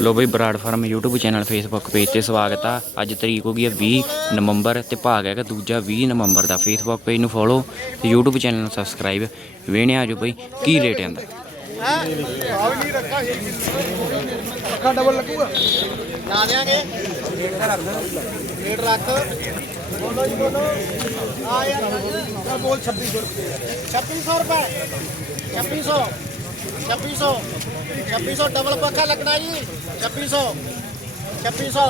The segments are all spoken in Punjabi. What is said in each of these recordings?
ਲੋ ਬਈ Brar farm YouTube channel, Facebook page ਤੇ ਸਵਾਗਤ ਆ। ਅੱਜ ਤਰੀਕ ਹੋ ਗਈ ਹੈ 20 ਨਵੰਬਰ ਤੇ ਭਾਗ ਹੈਗਾ ਦੂਜਾ 20 ਨਵੰਬਰ ਦਾ। Facebook ਪੇਜ ਨੂੰ ਫੋਲੋ ਤੇ YouTube ਚੈਨਲ ਨੂੰ ਸਬਸਕ੍ਰਾਈਬ ਵੇਣੇ ਆਜੋ ਬਈ, ਕੀ ਰੇਟ ਆਂਦਾ ਅੱਖਾਂ ਡਬਲ ਲੱਗੂਗਾ ਲਾ ਦੇਾਂਗੇ ਰੇਟ ਰੱਖ ਬੋਲੋ ਜੀ ਬੋਲੋ ਆ ਯਾਰ ਬੋਲ 2600 2600 ਰੁਪਏ 2600 2600 2600 ਡਬਲ ਪੱਖਾ ਲੱਗਣਾ ਜੀ। 2600 2600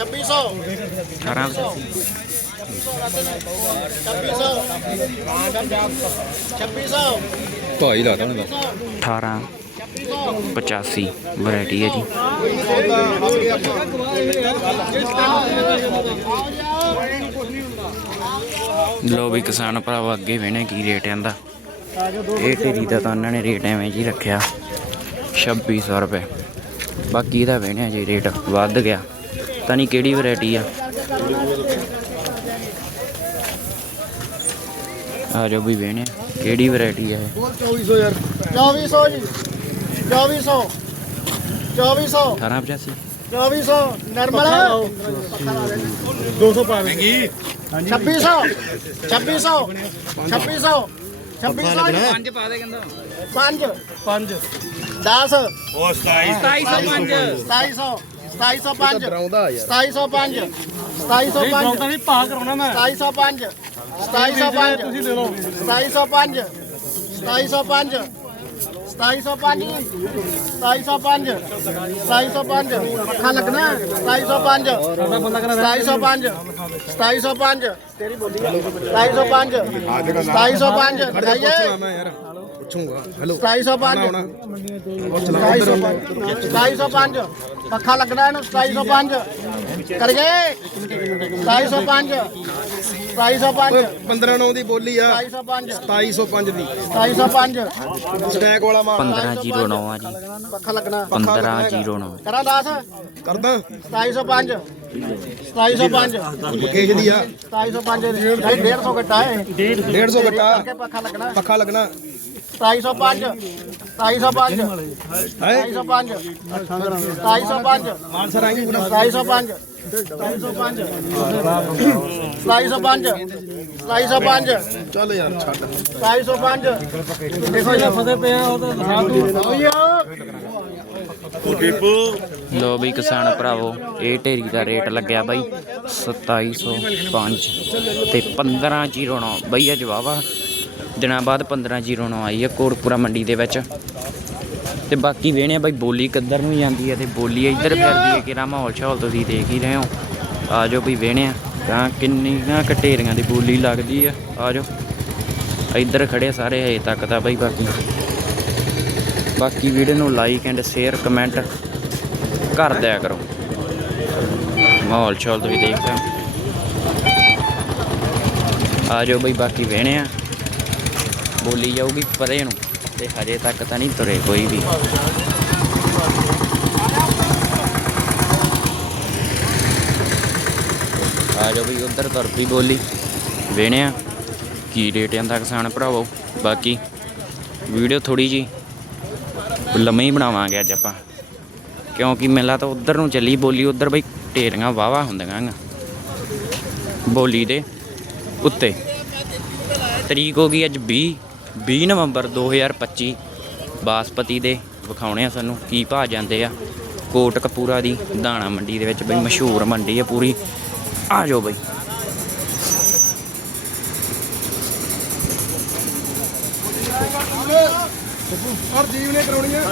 2600 18 2600 ਢਾਈ ਲਾ ਦਾਂ 18 85 ਵੈਰਾਈਟੀ ਹੈ ਜੀ। ਲੋ ਵੀ ਕਿਸਾਨ ਭਰਾਵਾ ਅੱਗੇ ਵੇਣੇ ਕੀ ਰੇਟ ਆਂਦਾ। ਇਹ ਢੇਰੀ ਦਾ ਤਾਂ ਉਹਨਾਂ ਨੇ ਰੇਟ ਐਵੇਂ ਜੀ ਰੱਖਿਆ 2600 ਰੁਪਏ। ਬਾਕੀ ਇਹਦਾ ਵੇਣਿਆ ਜੀ ਰੇਟ ਵੱਧ ਗਿਆ ਤਾਂ ਨਹੀਂ ਕਿਹੜੀ ਵੈਰਾਈਟੀ ਆ ਆ ਜੋ ਵੀ ਵੇਣਿਆ ਕਿਹੜੀ ਵੈਰਾਈਟੀ ਆ ਇਹ ਬੋਲ 2400 ਯਾਰ 2400 ਜੀ 2400 2400 1885 2400 ਨਰਮਲ 200 ਪਾਵੇਂਗੀ 2600 2600 2600 2600 ਪੰਜ ਪਾ ਦੇ ਕਹਿੰਦਾ 5 5 10 ਉਹ 27 2700 2705 ਡਰਾਉਂਦਾ ਯਾਰ। 2705 2705 ਨਹੀਂ ਪਾ ਕਰਾਉਣਾ ਮੈਂ। 2705 2705 ਤੁਸੀਂ ਲੈ ਲਓ। 2705 2705 2705 2705 2705 ਅੱਖਾਂ ਲੱਗਣਾ 2705 ਸਾਡਾ ਬੰਦਾ ਕਰਾ 2705 2705 ਤੇਰੀ ਬੋਲੀ 2705 2705 ਲਗਾਈਏ ਮੈਂ ਯਾਰ ਪੁੱਛੂਗਾ ਹੈਲੋ 2705 2705 ਪੱਖਾ ਲੱਗਣਾ ਇਹਨੂੰ 2705 ਕਰ ਗਏ 2705 2705 15 9 ਦੀ ਬੋਲੀ ਆ 2705 2705 ਦੀ 2705 ਸਟੈਕ ਵਾਲਾ ਮਾਲ 1509 ਆ ਜੀ ਪੱਖਾ ਲੱਗਣਾ 1509 ਕਰਾਂ 10 ਕਰਦਾ 2705 2705 ਮੁਕੇਸ਼ ਦੀ ਆ 2705 150 ਘਟਾ ਹੈ 150 ਗੱਟਾ ਪੱਖਾ ਲੱਗਣਾ ਪੱਖਾ ਲੱਗਣਾ 2705 2705 ਹੈ 2705 2705 ਮਾਨ ਸਰ ਆਏਂਗੇ ਪੂਰਾ 2705 2705 2705 2705 ਚੱਲ ਯਾਰ ਛੱਡ। 2705 ਦੇਖੋ ਜੀ। ਫਤੇ ਪਿਆ ਉਹ ਤਾਂ ਲੋ ਬਈ ਕਿਸਾਨ ਭਰਾਵੋ ਇਹ ਢੇਰੀ ਦਾ ਰੇਟ ਲੱਗਿਆ ਬਾਈ 2705 ਤੇ 1509 ਬਈ ਇਹ ਜਵਾਬ ਆ। ਦਿਨਾਂ ਬਾਅਦ 1509 ਆਈ ਹੈ ਕੋਟਪੁਰਾ ਮੰਡੀ ਦੇ ਵਿੱਚ। ਤੇ ਬਾਕੀ ਵੇਣੇ ਬਾਈ, ਬੋਲੀ ਕਿੱਧਰ ਨੂੰ ਜਾਂਦੀ ਹੈ ਤੇ ਬੋਲੀ ਇੱਧਰ ਫਿਰਦੀ ਹੈ ਕਿਹੜਾ ਮਾਹੌਲ ਸ਼ਾਹੌਲ ਤੁਸੀਂ ਦੇਖ ਹੀ ਰਹੇ ਹੋ। ਆ ਜਾਓ ਵੀ ਵੇਣੇ ਤਾਂ ਕਿੰਨੀਆਂ ਕਟੇਰੀਆਂ ਦੀ ਬੋਲੀ ਲੱਗਦੀ ਆ ਆ ਜਾਓ। ਇੱਧਰ ਖੜੇ ਸਾਰੇ, ਹਜੇ ਤੱਕ ਤਾਂ ਬਾਈ ਬਾਕੀ। ਬਾਕੀ ਵੀਡੀਓ ਨੂੰ ਲਾਈਕ ਐਂਡ ਸ਼ੇਅਰ ਕਮੈਂਟ ਕਰ ਦਿਆ ਕਰੋ। ਮਾਹੌਲ ਸ਼ਾਹੌਲ ਤੁਸੀਂ ਦੇਖ ਰਹੇ ਹੋ। ਆ ਜਾਓ ਬਈ, ਬਾਕੀ ਵੇਣੇ ਆ। ਬੋਲੀ ਜਾਊਗੀ ਪਰੇ ਨੂੰ। ਤੇ ਹਜੇ ਤੱਕ ਤਾਂ ਨਹੀਂ ਤੁਰੇ ਕੋਈ ਵੀ। ਆ ਜਾਓ ਵੀ ਉਧਰ ਤੁਰ ਪਈ ਬੋਲੀ। ਵੇਣੇ ਕੀ ਰੇਟ ਆਂਦਾ ਕਿਸਾਨ ਭਰਾਵੋ? ਬਾਕੀ ਵੀਡੀਓ ਥੋੜੀ ਜੀ ਲੰਮੀ ਹੀ ਬਣਾਵਾਂਗੇ ਅੱਜ ਆਪਾਂ। ਕਿਉਂਕਿ ਮੇਲਾ ਤਾਂ ਉਧਰ ਨੂੰ ਚੱਲੀ ਬੋਲੀ, ਉਧਰ ਬਈ ਢੇਰੀਆਂ ਵਾਵਾ ਹੁੰਦੀਆਂ ਗਾ ਬੋਲੀ ਦੇ ਉੱਤੇ। ਤਰੀਕ ਹੋ ਗਈ ਅੱਜ 20 20 ਨਵੰਬਰ 2025 ਬਾਸਪਤੀ ਦੇ ਵਿਖਾਉਣੇ ਆ ਸਾਨੂੰ ਕੀ ਭਾਅ ਜਾਂਦੇ ਆ। ਕੋਟ ਕਪੂਰਾ ਦੀ ਦਾਣਾ ਮੰਡੀ ਦੇ ਵਿੱਚ ਬਈ ਮਸ਼ਹੂਰ ਮੰਡੀ ਆ ਪੂਰੀ। ਆ ਜਾਓ ਬਈ। ਔਰ ਜੀਵ ਨੇ ਕਰਾਉਣੀ ਆ।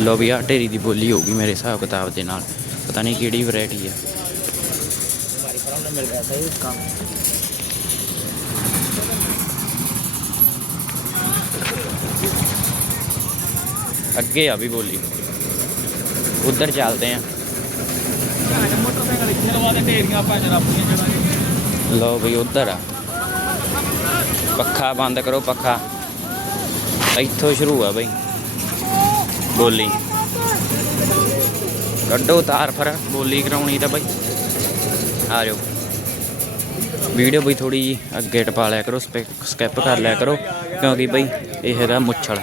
ਲੋ ਵੀ ਆ ਢੇਰੀ ਦੀ ਬੋਲੀ ਹੋਊਗੀ ਮੇਰੇ ਹਿਸਾਬ ਕਿਤਾਬ ਦੇ ਨਾਲ ਪਤਾ ਨਹੀਂ ਕਿਹੜੀ ਵੈਰਾਈਟੀ ਆ ਅੱਗੇ ਆ ਵੀ ਬੋਲੀ। ਉਧਰ ਚੱਲਦੇ ਆ। ਲੋ ਵੀ ਉਧਰ ਆ। ਪੱਖਾ ਬੰਦ ਕਰੋ, ਪੱਖਾ। ਇੱਥੋਂ ਸ਼ੁਰੂ ਆ ਬਈ। ਬੋਲੀ। ਕੱਢੋ ਤਾਰ ਫਿਰ। ਬੋਲੀ ਕਰਾਉਣੀ ਤਾਂ ਬਈ। ਆ ਜਾਓ। ਵੀਡੀਓ ਬਈ ਥੋੜੀ ਜੀ ਅੱਗੇ ਟਪਾ ਲਿਆ ਕਰੋ ਸਕਿਪ ਕਰ ਲਿਆ ਕਰੋ ਕਿਉਂਕਿ ਬਈ ਇਹ ਹੈਗਾ ਮੁੱਛਲ।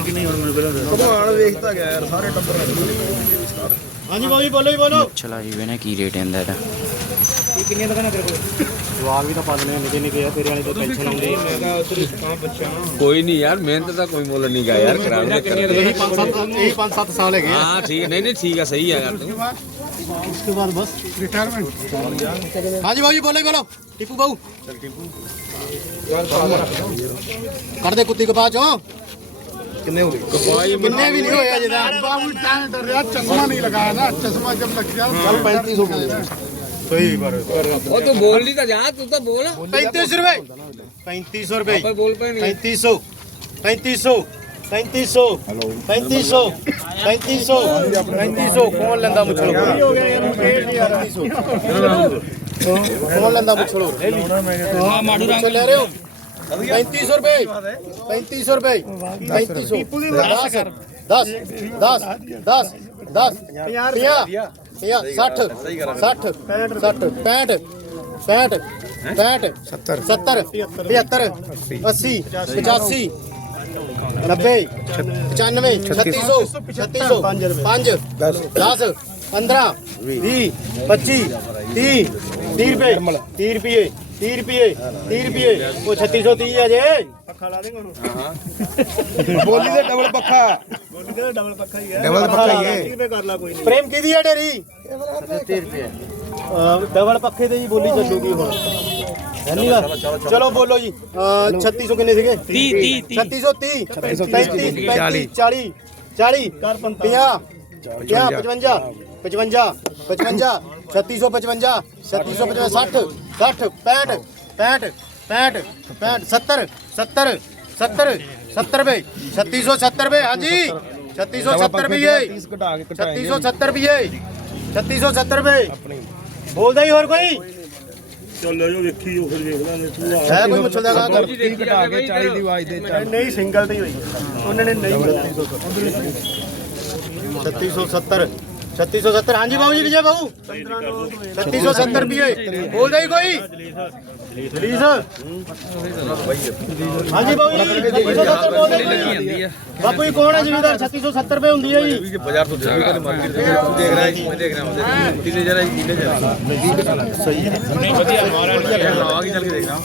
ਕਮਾਲ ਵੇਖਤਾ ਗਿਆ ਯਾਰ ਸਾਰੇ ਟੱਬਰ ਹਾਂਜੀ ਬਾਬੂ ਜੀ ਬੋਲੋ। ਬੋਲੋ ਮੁੱਛਲ ਆ ਜੀ ਵੇਨੇ ਕੀ ਰੇਟ ਇਹਦਾ ਇਹਦਾ? ਇਹ ਕਿੰਨੀਆਂ ਦੁਕਾਨਾਂ ਤੇਰੇ ਕੋਲ? ਜਵਾਬ ਵੀ ਤਾਂ ਪਾਲਣੇ ਨਿੱਕੇ ਨਿੱਕੇ ਆ ਤੇਰੇ ਵਾਲੇ ਤੇ ਪੈਨਸ਼ਨ ਆਉਂਦੀ ਹੈ ਕੋਈ ਨਹੀਂ ਯਾਰ ਮਿਹਨਤ ਦਾ ਕੋਈ ਮੁੱਲ ਨਹੀਂ ਗਾ ਯਾਰ ਕਰਾ ਲਓ ਕਰ ਇਹੀ 5-7 ਇਹੀ 5-7 ਸਾਲ ਹੈਗੇ ਹਾਂ ਠੀਕ ਨਹੀਂ ਨਹੀਂ ਠੀਕ ਆ ਸਹੀ ਆ ਯਾਰ ਇਸ ਤੋਂ ਬਾਅਦ? ਬਸ। ਰਿਟਾਇਰਮੈਂਟ ਹਾਂਜੀ ਬਾਊ ਬੋਲੇ ਬੋਲੋ। ਟਿੱਪੂ ਬਾਊ। ਕਰ ਦੇ ਕੁੱਤੀ ਕਪਾਹ ਚੋਂ। ਕਿੰਨੇ ਹੋ ਗਏ? ਕਪਾਈ ਕਿੰਨੇ ਵੀ ਨਹੀਂ ਹੋਇਆ ਜਿਹਦਾ ਬਾਬੂ ਤਾਂ ਡਰਿਆ ਚਸ਼ਮਾ ਨਹੀਂ ਲਗਾਇਆ ਨਾ ਚਸ਼ਮਾ ਜਦ ਲੱਗ ਗਿਆ ਕੱਲ 3500 ਹੋ ਗਿਆ। ਸਹੀ ਪਰ ਉਹ ਤੂੰ ਬੋਲ ਨਹੀਂ ਤਾਂ ਜਾ ਤੂੰ ਤਾਂ ਬੋਲ। 35 ਰੁਪਏ। 3500 ਰੁਪਏ। ਪਰ ਬੋਲ ਪੈ ਨਹੀਂ। 3500 3500 3500 3500 3500 3500 ਕੌਣ ਲੈਂਦਾ ਮੁੱਛਲ ਹੋ ਗਿਆ ਯਾਰ 3500 ਕੌਣ ਲੈਂਦਾ ਮੁੱਛਲ ਹਾਂ ਮਾੜੂ ਰੰਗ ਲੈ ਰਹੇ ਹੋ। 3500 ਰੁਪਏ। 3500 ਰੁਪਏ। 3500 10 10 10 10 50 50 60 60 60 65 65 65 70 70 75 80 85 90 95 3600 3600 5 10 10 15 20 25 30 30 ਰੁਪਏ। 30 ਰੁਪਏ। 30 ਰੁਪਏ 30 ਰੁਪਏ। ਉਹ 3630 ਆ ਜੇ। ਪੱਖਾ ਲਾ ਦੇਗਾ ਉਹਨੂੰ ਬੋਲੀ ਦੇ ਡਬਲ ਪੱਖਾ। ਬੋਲੀ ਦੇ ਡਬਲ ਪੱਖਾ ਹੀ ਹੈ ਡਬਲ ਪੱਖਾ ਹੀ ਹੈ 30 ਕਰ ਲਾ ਕੋਈ ਨਹੀਂ। ਪ੍ਰੇਮ ਕਿਹਦੀ ਆ ਡੇਰੀ? 30 ਰੁਪਏ। ਡਬਲ ਪੱਖੇ ਤੇ ਹੀ ਬੋਲੀ ਚੱਲੂਗੀ ਹੁਣ। ਚਲੋ ਬੋਲੋ ਜੀ। 3600 ਕਿੰਨੇ ਸੀਗੇ? 30 3630 3630 40 40 40 50 55 55 55 3655 3655 60 60 65 65 65 70 70 70 70 ਰੁਪਏ 3670 ਰੁਪਏ ਹਾਂਜੀ 3670 ਰੁਪਏ। 3670 ਰੁਪਏ 3670 ਰੁਪਏ। ਬੋਲਦਾ ਹੀ ਹੋਰ ਕੋਈ? ਚੱਲੋ ਜੋ ਵੇਖੀ ਜੋ ਫਿਰ ਵੇਖ ਲਾਂਗੇ ਤੂੰ ਆ। ਹੈ ਕੋਈ ਮੁੱਛਲ ਦਾ ਕਰ ਤੀ ਘਟਾ ਕੇ 40 ਦੀ ਆਵਾਜ਼ ਦੇ ਚੱਲ। ਨਹੀਂ ਸਿੰਗਲ ਤੇ ਹੋਈ। ਉਹਨਾਂ ਨੇ ਨਹੀਂ 3670 3670 ਹਾਂਜੀ ਬਾਬੂ ਜੀ, ਵਿਜੇ ਬਾਬੂ। 3670 ਰੁਪਏ। ਬੋਲਦਾ ਹੀ ਕੋਈ। ਪਲੀਜ਼ ਹਾਂਜੀ ਬਾਬੂ ਜੀ 3670 ਬੋਲਦਾ ਕੋਈ। ਬਾਪੂ ਜੀ, ਕੌਣ ਹੈ ਜ਼ਿਮੀਦਾਰ? 3670 ਰੁਪਏ ਹੁੰਦੀ ਹੈ ਜੀ। ਬਾਜ਼ਾਰ ਤੋਂ ਦੇਖ ਰਿਹਾ ਮਾਰਕੀਟ ਦੇਖ ਰਿਹਾ ਹੈ ਮੈਂ ਦੇਖ ਰਿਹਾ ਹਾਂ ਕਿੰਨੇ ਜਰਾ ਕਿੰਨੇ ਜਰਾ ਸਹੀ ਹੈ ਆਵਾਂਗੇ ਚੱਲ ਕੇ ਦੇਖ ਰਹਾ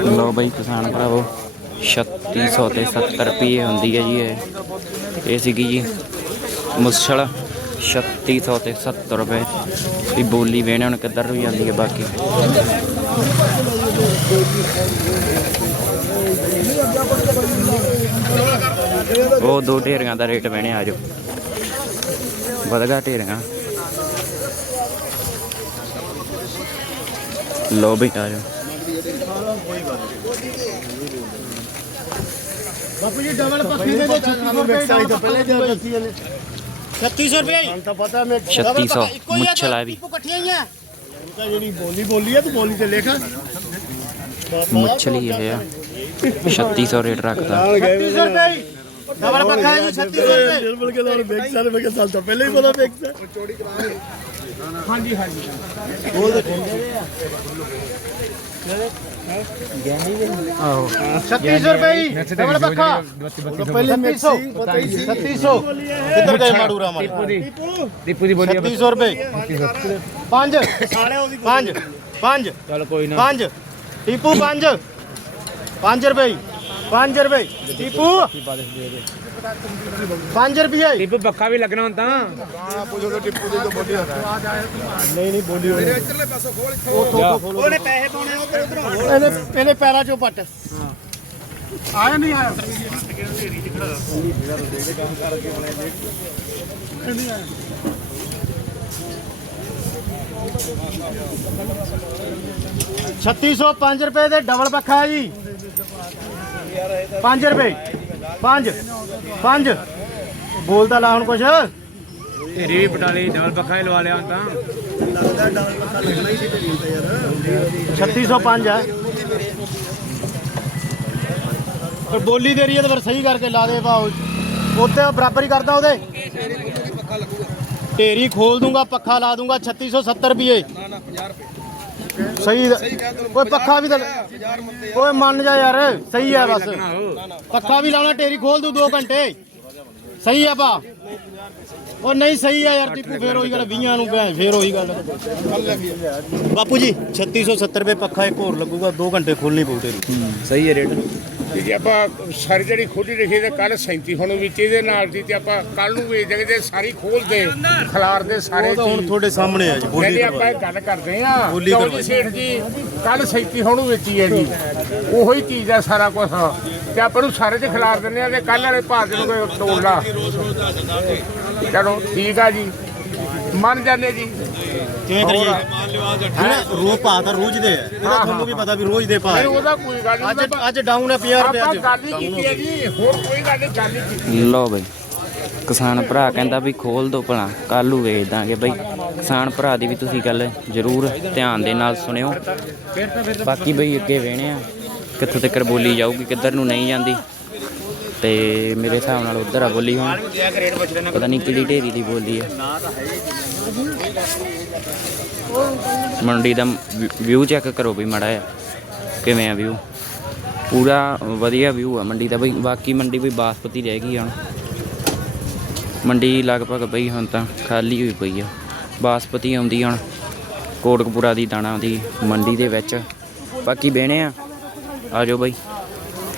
ਲੋ ਬਈ ਕਿਸਾਨ ਭਰਾਵੋ 3600 ਤੇ 70 ਰੁਪਏ ਹੁੰਦੀ ਹੈ ਜੀ ਇਹ। ਇਹ ਸੀਗੀ ਜੀ ਮੁਸਲ 3600 ਤੇ 70 ਰੁਪਏ। ਵੀ ਬੋਲੀ ਵੇਣੇ ਹੁਣ ਕਿੱਧਰ ਨੂੰ ਜਾਂਦੀ ਹੈ ਬਾਕੀ। ਉਹ ਦੋ ਢੇਰੀਆਂ ਦਾ ਰੇਟ ਵੇਣੇ, ਆ ਜਾਓ। ਵਧਗਾ ਢੇਰੀਆਂ। ਲੋ ਬਈ, ਆ ਜਾਓ। ਬਾਪੂ ਜੀ ਡਬਲ ਪੱਖੀ ਦੇ 3600 ਰੁਪਏ ਤੋਂ ਪਹਿਲੇ ਜਦ ਦੱਸੀ ਜਾਂਦੇ 3600 ਰੁਪਏ ਤਾਂ ਪਤਾ ਮੈਂ 3600 ਮੁੱਛਲ ਆ ਵੀ ਇਕੱਠੀਆਂ ਹੀ ਆ ਜਿਹੜੀ ਬੋਲੀ ਬੋਲੀ ਆ ਤੂੰ ਬੋਲੀ ਤੇ ਲਿਖ ਮੁੱਛਲ ਹੀ ਇਹ ਆ 3600 ਰੇਟ ਰੱਖਦਾ 3600 ਰੁਪਏ ਡਬਲ ਪੱਖਾ ਹੈ ਜੀ 3600 ਰੁਪਏ ਨਿਰਮਲ ਕੇ ਨਾਲ ਵੇਖ ਸਾਰੇ ਮੈਂ ਕਿਹਾ ਆਹੋ। 3600 ਰੁਪਏ ਜੀ। ਡਬਲ ਪੱਖਾ। ਪਹਿਲੇ ਮੈਕਸੀ 3600 ਕਿੱਧਰ ਗਏ ਮਾੜੂ ਰਾਮਾ ਟਿੱਪੂ ਦੀ। ਟਿੱਪੂ ਦੀ ਬੋਲੀ 3600 ਰੁਪਏ। 5 5 5 ਚਲ ਕੋਈ ਪੰਜ। ਟੀਪੂ ਪੰਜ। ਪੰਜ ਰੁਪਏ ਪੰਜ ਰੁਪਏ। ਟੀਪੂ। ਪੰਜ ਰੁਪਏ। ਟਿੱਪ ਪੱਖਾ ਵੀ ਲੱਗਣਾ ਤਾਂ। ਨਹੀਂ ਨਹੀਂ ਬੋਲੀ ਹੋਣੀ ਉਹਨੇ ਪੈਸੇ ਪਾਉਣੇ ਉਧਰ ਉਧਰ ਇਹਨੇ ਇਹਨੇ ਪੈਰਾਂ ਚੋਂ ਪੱਟ। ਆਇਆ ਨਹੀਂ ਆਇਆ? ਛੱਤੀ ਸੌ ਪੰਜ ਰੁਪਏ ਦੇ ਡਬਲ ਪੱਖਾ ਹੈ ਜੀ। 5 ਰੁਪਏ। 5 5 ਬੋਲਦਾ ਲਾ ਹੁਣ ਕੁਛ। ਤੇਰੀ ਵੀ ਪਟਾਲੀ ਡਬਲ ਪੱਖਾ ਹੀ ਲਵਾ ਲਿਆ ਤਾਂ। 3605 ਹੈ ਪਰ ਬੋਲੀ ਦੇ ਰਹੀ ਹੈ ਤਾਂ ਫਿਰ ਸਹੀ ਕਰਕੇ ਲਾ ਦੇ ਭਾਉ। ਉੱਤੇ ਬਰਾਬਰ ਹੀ ਕਰਦਾ ਉਹਦੇ। ਢੇਰੀ ਖੋਲ ਦੂੰਗਾ ਪੱਖਾ ਲਾ ਦੂੰਗਾ 3670 ਰੁਪਏ। ਨਾ ਨਾ 50 ਰੁਪਏ। ਸਹੀ ਓਏ ਪੱਖਾ ਵੀ ਤਾਂ ਓਏ ਮੰਨ ਜਾ ਯਾਰ, ਸਹੀ ਹੈ ਬਸ। ਪੱਖਾ ਵੀ ਲਾਉਣਾ, ਢੇਰੀ ਖੋਲ ਦੂ 2 ਘੰਟੇ। ਸਹੀ ਹੈ ਬਾ ਉਹ ਨਹੀਂ ਸਹੀ ਹੈ ਯਾਰ, ਟਿੱਪੂ ਫੇਰ ਉਹੀ ਗੱਲ 20 ਨੂੰ ਭੈਣ, ਫੇਰ ਉਹੀ ਗੱਲ। ਬਾਪੂ ਜੀ 3670 ਰੁਪਏ ਪੱਖਾ ਇੱਕ ਹੋਰ ਲੱਗੂਗਾ 2 ਘੰਟੇ ਖੋਲਣੀ ਪਊ ਤੇਰੀ। ਸਹੀ ਹੈ ਰੇਟ। ਤੇ ਜੇ ਆਪਾਂ ਸਾਰੀ ਜਿਹੜੀ ਖੋਲੀ ਰੱਖੀ ਤੇ ਕੱਲ 37 ਹੁਣ ਵਿੱਚ ਇਹਦੇ ਨਾਲ ਦੀ ਤੇ ਆਪਾਂ ਕੱਲ ਨੂੰ ਵੇਚ ਦੇਗੇ ਤੇ ਸਾਰੀ ਖੋਲ ਦੇ ਖਲਾਰ ਦੇ ਸਾਰੇ ਉਹ ਤਾਂ ਹੁਣ। ਤੁਹਾਡੇ ਸਾਹਮਣੇ ਆ ਜੀ ਬੋਲੀ ਕਰਵਾ। ਆਪਾਂ ਇਹ ਗੱਲ ਕਰਦੇ ਆ ਬੋਲੀ ਕਰਵਾਈ। ਸੇਠ ਜੀ ਕੱਲ 37 ਹੁਣ ਵੇਚੀ ਹੈ ਜੀ। ਉਹੀ ਚੀਜ਼ ਆ ਸਾਰਾ ਕੁਝ ਤੇ ਆਪਾਂ ਨੂੰ ਸਾਰੇ ਤੇ ਖਿਲਾਰ ਦਿੰਦੇ ਆ ਤੇ ਕੱਲ ਵਾਲੇ ਭਾਅ ਨੂੰ ਕੋਈ ਤੋੜ ਲਾ। ਚਲੋ ਠੀਕ ਆ ਜੀ। ਮੰਨ ਜਾਂਦੇ ਜੀ। ਕਿਵੇਂ ਕਰੀਏ? ਹੈ ਰੋਜ਼ ਪਾ ਤਾਂ ਰੋਜ਼ ਦੇ ਇਹਦਾ ਤੁਹਾਨੂੰ ਵੀ ਪਤਾ ਵੀ ਰੋਜ਼ ਦੇ ਪਾ ਫਿਰ ਉਹਦਾ ਕੋਈ ਗੱਲ ਨਹੀਂ ਅੱਜ ਅੱਜ ਡਾਊਨ ਹੈ 50 ਰੁਪਏ ਆਪਾਂ ਅੱਜ। ਗੱਲ ਹੀ ਕੀਤੀ ਹੈ ਜੀ ਹੋਰ ਕੋਈ ਗੱਲ ਨਹੀਂ ਗੱਲ ਹੀ ਕੀਤੀ ਲਓ ਬਈ ਕਿਸਾਨ ਭਰਾ ਕਹਿੰਦਾ ਵੀ ਖੋਲ ਦੋ ਭਲਾ ਕੱਲ ਵੇਚ ਦਾਂਗੇ ਬਈ। ਕਿਸਾਨ ਭਰਾ ਦੀ ਵੀ ਤੁਸੀਂ ਗੱਲ ਜ਼ਰੂਰ ਧਿਆਨ ਦੇ ਨਾਲ ਸੁਣਿਓ। ਬਾਕੀ ਬਈ ਅੱਗੇ ਵੇਣੇ ਆ ਕਿੱਥੋਂ ਤੱਕ ਬੋਲੀ ਜਾਊਗੀ ਕਿੱਧਰ ਨੂੰ ਨਹੀਂ ਜਾਂਦੀ। ਤੇ ਮੇਰੇ ਹਿਸਾਬ ਨਾਲ ਉਧਰ ਆ ਬੋਲੀ ਹੁਣ। ਪਤਾ ਨਹੀਂ ਕਿਹੜੀ ਢੇਰੀ ਦੀ ਬੋਲੀ ਆ। ਮੰਡੀ ਦਾ ਵਿਊ ਚੈੱਕ ਕਰੋ ਵੀ ਮੜਾ ਆ ਕਿਵੇਂ ਆ ਵਿਊ? ਪੂਰਾ ਵਧੀਆ ਵਿਊ ਆ ਮੰਡੀ ਦਾ ਬਈ। ਬਾਕੀ ਮੰਡੀ ਵੀ ਬਾਸਪਤੀ ਰਹਿ ਗਈ ਹੁਣ। ਮੰਡੀ ਲਗਭਗ ਬਈ ਹੁਣ ਤਾਂ ਖਾਲੀ ਹੋਈ ਪਈ ਆ। ਬਾਸਪਤੀ ਆਉਂਦੀ ਹੁਣ ਕੋਟਕਪੂਰਾ ਦੀ, ਦਾਣਾ ਦੀ ਮੰਡੀ ਦੇ ਵਿੱਚ। ਬਾਕੀ ਬਹਿਣੇ ਆ। ਆ ਜਾਓ ਬਈ।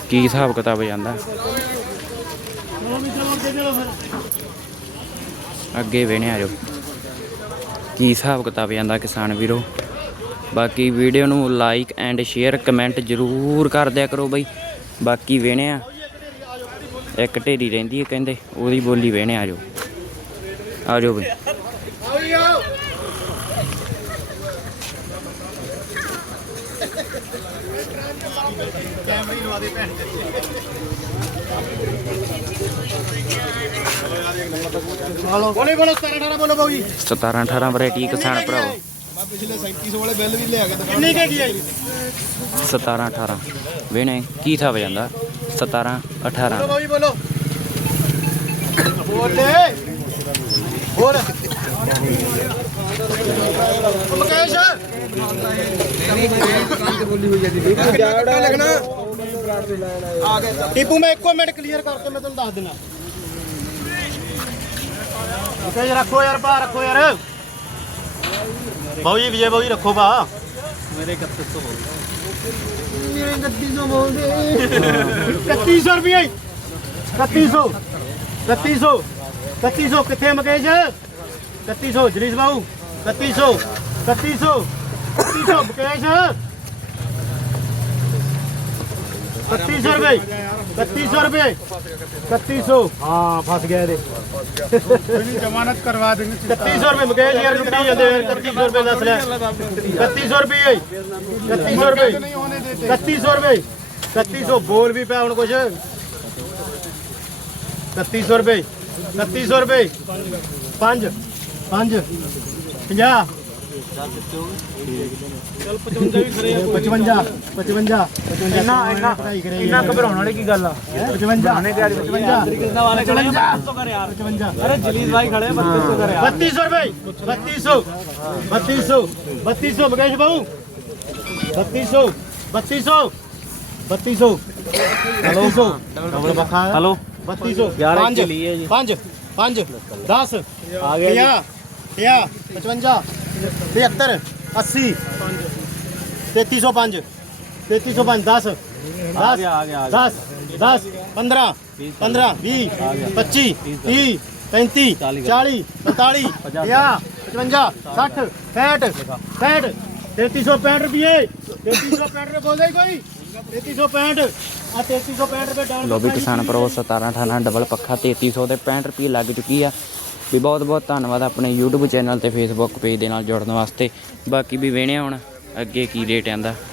ਕੀ ਹਿਸਾਬ ਕਿਤਾਬ ਜਾਂਦਾ। ਅੱਗੇ ਬਹਿਣੇ ਆ ਜਾਓ। ਕੀ ਹਿਸਾਬ ਕਿਤਾਬ ਜਾਂਦਾ ਕਿਸਾਨ ਵੀਰੋ। ਬਾਕੀ ਵੀਡੀਓ ਨੂੰ ਲਾਈਕ ਐਂਡ ਸ਼ੇਅਰ ਕਮੈਂਟ ਜ਼ਰੂਰ ਕਰ ਦਿਆ ਕਰੋ ਬਈ। ਬਾਕੀ ਵੇਣੇ ਆ। ਇੱਕ ਢੇਰੀ ਰਹਿੰਦੀ ਹੈ ਕਹਿੰਦੇ, ਉਹਦੀ ਬੋਲੀ ਵੇਣੇ ਆ ਜਾਓ ਆ ਜਾਓ ਬਈ ਬੋਲੇ ਬੋਲੋ 17 18 ਬੋਲੋ ਬਾਊ ਜੀ। 17 18 ਵੈਰਾਈਟੀ ਕਿਸਾਨ ਭਰਾਓ। ਪਿਛਲੇ 3700 ਵਾਲੇ ਬਿੱਲ ਵੀ ਲਿਆ ਕੇ ਦਿਖਾ ਕਿੰਨੀ ਕੇ ਕੀ ਆਈ 17 18 ਵੇਣੇ ਕੀ ਥਾਪ ਜਾਂਦਾ 17 18 ਬੋਲੋ ਬਾਊ ਜੀ ਬੋਲੋ। ਬੋਲੇ। ਬੋਲ ਮੁਕੇਸ਼। ਲੱਗਣਾ। ਟੀਪੂ ਮੈਂ ਇੱਕੋ ਮਿੰਟ ਕਲੀਅਰ ਕਰਕੇ ਮੈਂ ਤੁਹਾਨੂੰ ਦੱਸ ਦਿਨਾ ਮੁਕੇਸ਼ ਰੱਖੋ ਯਾਰ ਭਾ ਰੱਖੋ ਯਾਰ। ਬਾਊ ਜੀ ਵਿਜੇ ਬਾਊ ਜੀ ਰੱਖੋ ਭਾ। ਮੇਰੇ 3100 ਮੇਰੇ 3100 ਬੋਲਦੇ 3100 ਰੁਪਏ 3100 3100 3100 ਕਿੱਥੇ ਮੁਕੇਸ਼? 3100 ਜਲੀਸ ਬਾਊ। 3100 3100 3100 ਮੁਕੇਸ਼। 3100 ਰੁਪਏ 3100 ਰੁਪਏ 3100 ਹਾਂ ਫਸ ਗਿਆ ਇਹਦੇ ਨਹੀਂ ਜ਼ਮਾਨਤ ਕਰਵਾ ਦੇंगे 3100 ਰੁਪਏ ਮੁਕੇਸ਼ ਯਾਰ ਲੁੱਟੀ ਜਾਂਦੇ ਯਾਰ 3100 ਰੁਪਏ ਦੱਸ ਲੈ 3100 ਰੁਪਏ 3100 ਰੁਪਏ 3100 ਰੁਪਏ 3100 ਬੋਲ ਵੀ ਪਿਆ ਹੁਣ ਕੁਛ 3100 ਰੁਪਏ 3100 ਰੁਪਏ 5 5 50 ਚਲ 55 ਵੀ ਖਰੇ 55 55 55 ਇੰਨਾ ਇੰਨਾ ਇੰਨਾ ਘਬਰਾਉਣ ਵਾਲੀ ਕੀ ਗੱਲ ਆ? 55 ਆਨੇ ਤਿਆਰੀ 55 ਕਿੰਨਾ ਵਾਲੇ ਖੜੇ 3200 ਕਰ ਯਾਰ 55 ਅਰੇ ਜਲੀਲ ਭਾਈ ਖੜੇ 3200 ਕਰ ਯਾਰ 3200 ਰੁਪਏ। 3200 3200 3200 ਮਗੇਸ਼ ਬਾਬੂ 3200 3200 3200 ਹਲੋ। ਡਬਲ ਬਖਾ। ਹਲੋ। 3200 11 ਚਲੀ ਹੈ ਜੀ। 5 5 10 ਆ ਗਿਆ 50 50 55 73 80 3305 3305 10 ਆ ਗਿਆ ਆ ਗਿਆ 10 10 15 15 20 25 30 35 40 45 55 60 65 65 3365 ਰੁਪਏ 3365 ਰੁਪਏ ਕੋਈ? 3365 ਆ 3365 ਰੁਪਏ ਲੋਬੀ ਕਿਸਾਨ ਪ੍ਰੋ 17 18 ਡਬਲ ਪੱਖਾ 3300 ਤੇ 65 ਰੁਪਏ ਲੱਗ ਚੁੱਕੀ ਆ। ਵੀ ਬਹੁਤ ਬਹੁਤ ਧੰਨਵਾਦ ਆਪਣੇ YouTube ਚੈਨਲ ਤੇ Facebook ਪੇਜ ਦੇ ਨਾਲ ਜੁੜਨ ਵਾਸਤੇ। ਬਾਕੀ ਵੀ ਵੇਣੇ ਹੁਣ, ਅੱਗੇ ਕੀ ਰੇਟ ਆਂਦਾ